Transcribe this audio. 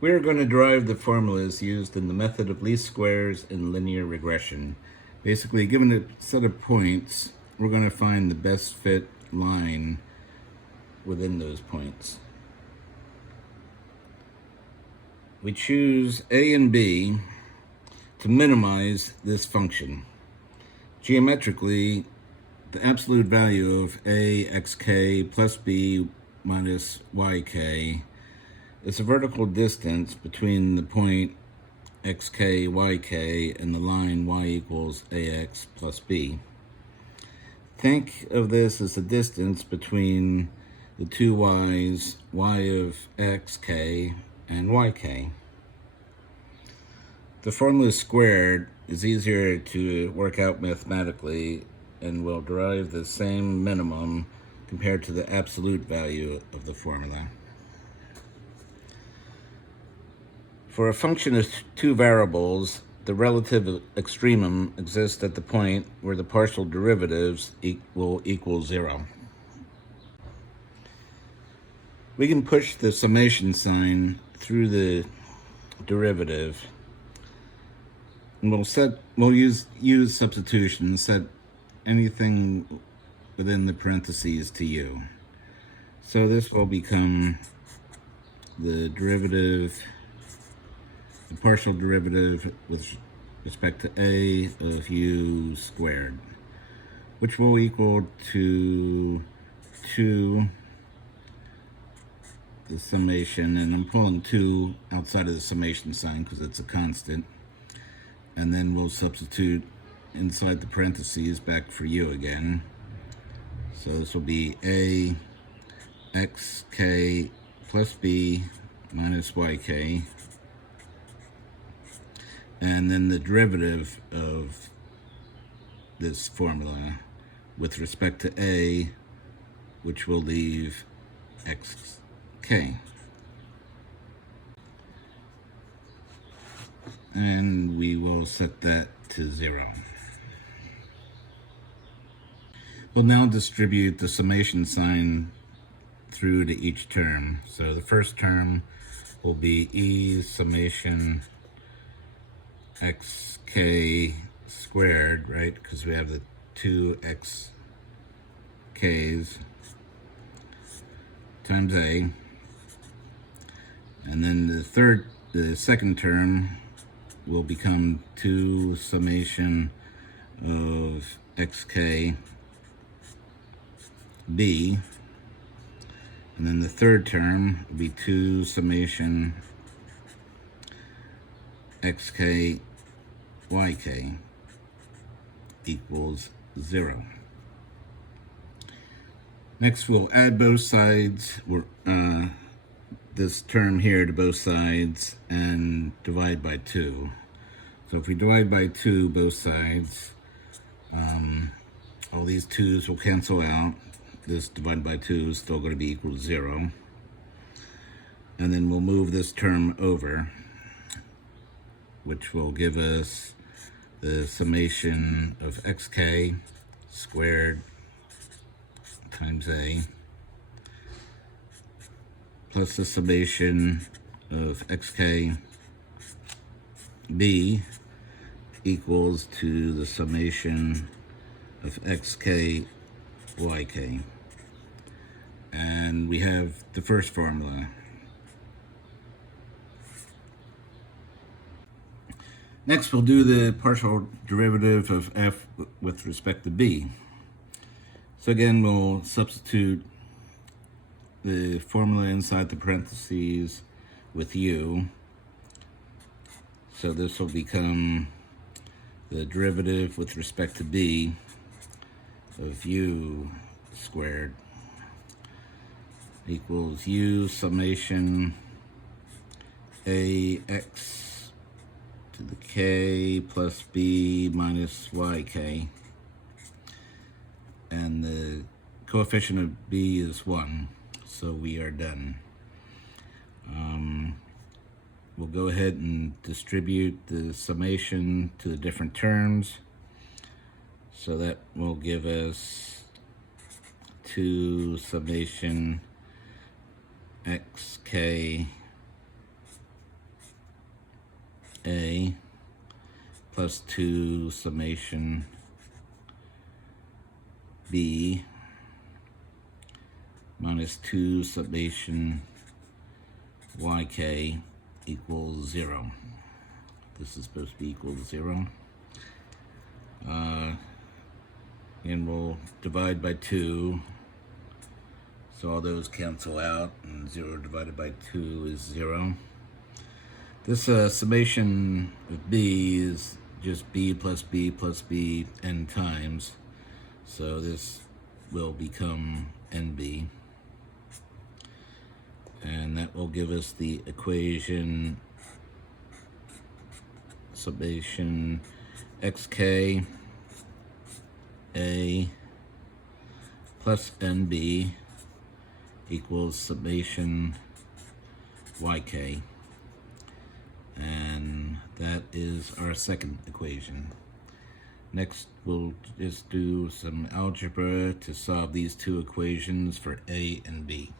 We're going to derive the formulas used in the method of least squares in linear regression. Basically, given a set of points, we're going to find the best fit line within those points. We choose a and b to minimize this function. Geometrically, the absolute value of axk plus b minus yk is a vertical distance between the point xk, yk, and the line y equals ax plus b. Think of this as the distance between the two y's, y of xk and yk. The formula squared is easier to work out mathematically and will derive the same minimum compared to the absolute value of the formula. For a function of two variables, the relative extremum exists at the point where the partial derivatives will equal 0. We can push the summation sign through the derivative, and we'll use substitution, set anything within the parentheses to u. So this will become the derivative, the partial derivative with respect to a of u squared, which will equal to 2 the summation, and I'm pulling 2 outside of the summation sign because it's a constant, and then we'll substitute inside the parentheses back for u again. So this will be a xk plus b minus yk, and then the derivative of this formula with respect to a, which will leave xk. And we will set that to 0. We'll now distribute the summation sign through to each term. So the first term will be e summation xk squared, right? Because we have the two xk's times a. And then the second term will become 2 summation of xk b, and then the third term will be 2 summation xk yk equals 0. Next, we'll add both sides, this term here to both sides, and divide by 2. So if we divide by 2 both sides, all these 2's will cancel out. This divided by 2 is still going to be equal to 0. And then we'll move this term over, which will give us the summation of xk squared times a plus the summation of xk b equals to the summation of xk yk. And we have the first formula. Next, we'll do the partial derivative of f with respect to b. So again, we'll substitute the formula inside the parentheses with u. So this will become the derivative with respect to b of u squared equals u summation ax to the k plus b minus yk, and the coefficient of b is 1, so we are done. We'll go ahead and distribute the summation to the different terms, so that will give us 2 summation xk a plus 2 summation b minus 2 summation yk equals 0. This is supposed to be equal to 0. And we'll divide by 2. So all those cancel out, and 0 divided by 2 is 0. This summation of b is just b plus b plus b n times. So this will become nb. And that will give us the equation summation xk a plus nb equals summation yk. And that is our second equation. Next, we'll just do some algebra to solve these two equations for a and b.